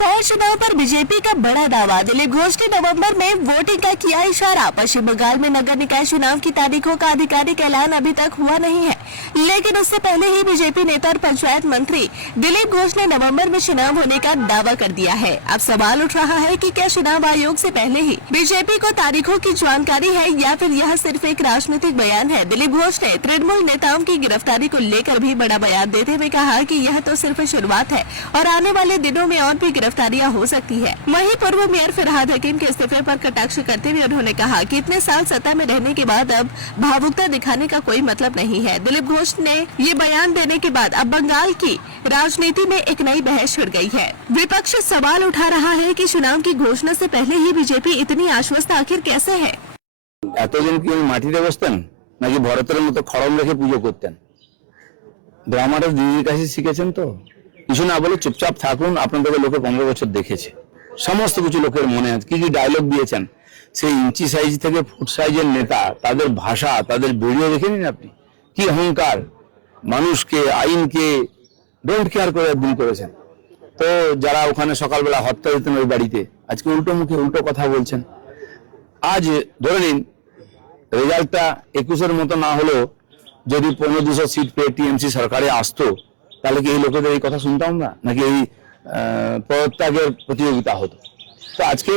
महापौर चुनाव पर बीजेपी का बड़ा दावा। दिलीप घोष ने नवंबर में वोटिंग का किया इशारा। पश्चिम बंगाल में नगर निकाय चुनाव की तारीखों का आधिकारिक ऐलान अभी तक हुआ नहीं है, लेकिन उससे पहले ही बीजेपी नेता और पंचायत मंत्री दिलीप घोष ने नवंबर में चुनाव होने का दावा कर दिया है। अब सवाल उठ रहा है कि क्या चुनाव आयोग से पहले ही बीजेपी को तारीखों की जानकारी है या फिर यह सिर्फ एक राजनीतिक बयान है। दिलीप घोष ने तृणमूल नेताओं की गिरफ्तारी को लेकर भी बड़ा बयान देते हुए कहा कि यह तो सिर्फ शुरुआत है और आने वाले दिनों में और भी गिरफ्तारियां हो सकती है। वहीं पूर्व मेयर फरहाद हकीम के इस्तीफे पर कटाक्ष करते हुए उन्होंने कहा कि इतने साल सत्ता में रहने के बाद अब भावुकता दिखाने का कोई मतलब नहीं है। दिलीप घोष ने ये बयान देने के बाद अब बंगाल की राजनीति में एक नई बहस छिड़ गई है। विपक्ष सवाल उठा रहा है कि चुनाव की घोषणा से पहले ही बीजेपी इतनी आश्वस्त आखिर कैसे है। এতদিন কি মাটিতে বসতেন নাকি ভরতের মতো খড়ম রেখে পুজো করতেন? ড্রামাটা দিদির কাছে শিখেছেন তো, কিছু না বলে চুপচাপ থাকুন। আপনাদের লোকে 15 বছর দেখেছে, সমস্ত কিছু লোকের মনে আছে। কি কি ডায়লগ দিয়েছেন, সেই ইঞ্চি সাইজ থেকে ফুট সাইজের নেতা, তাদের ভাষা, তাদের ভিডিও দেখে নিন আপনি। কি অহংকার, মানুষকে আইনকে ডোন্ট কেয়ার করে দিন করেছেন। তো যারা ওখানে সকালবেলা হত্যা দিতেন ওই বাড়িতে, আজকে উল্টো মুখে উল্টো কথা বলছেন। আজ ধরে নিন রেজাল্টটা 21-এর মতো না হলেও যদি 1500 সিট পেয়ে টিএমসি সরকারে আসতো, তাহলে কি এই লোকেদের এই কথা শুনতাম না, নাকি এই পদত্যাগের প্রতিযোগিতা হতো? তো আজকে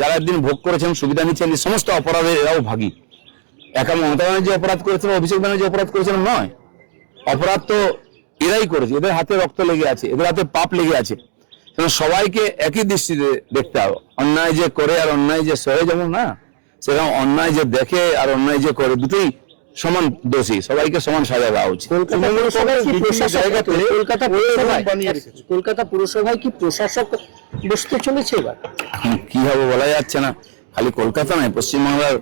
যারা একদিন ভোগ করেছেন, সুবিধা নিচ্ছেন, এই সমস্ত অপরাধে এরাও ভাগী। একা মমতা ব্যানার্জি অপরাধ করেছেন, অভিষেক ব্যানার্জি অপরাধ করেছেন নয়, অপরাধ তো এরাই করেছে। এদের হাতে রক্ত লেগে আছে, এদের হাতে পাপ লেগে আছে। সবাইকে একই দৃষ্টিতে দেখতে হবে। অন্যায় যে করে আর অন্যায় যে সহে যেমন না, সেরকম অন্যায় যে দেখে আর অন্যায় যে করে দুটোই সমান দোষী, সবাইকে সমান সাজা দেওয়া উচিত। কলকাতা পুরসভায় কি প্রশাসক বসতে চলেছে এবার? এখন কি হবে বলা যাচ্ছে না। খালি কলকাতা নয়, পশ্চিমবাংলার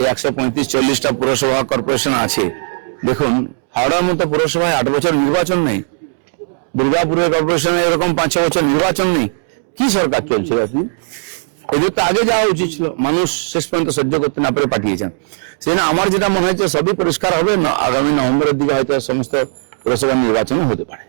এই 135-40টা পুরসভা কর্পোরেশন আছে। দেখুন, হাওড়ার মতো পুরসভায় 8 বছর নির্বাচন নেই, দুর্গাপুরের কর্পোরেশনে এরকম 5-6 বছর নির্বাচন নেই। কি সরকার চলছে? এদের তো আগে যাওয়া উচিত ছিল, মানুষ শেষ পর্যন্ত সহ্য করতে না পেরে পাঠিয়েছেন। সেজন্য আমার যেটা মনে হচ্ছে সবই পরিষ্কার হবে, আগামী নভেম্বরের দিকে হয়তো সমস্ত পুরসভার নির্বাচন হতে পারে।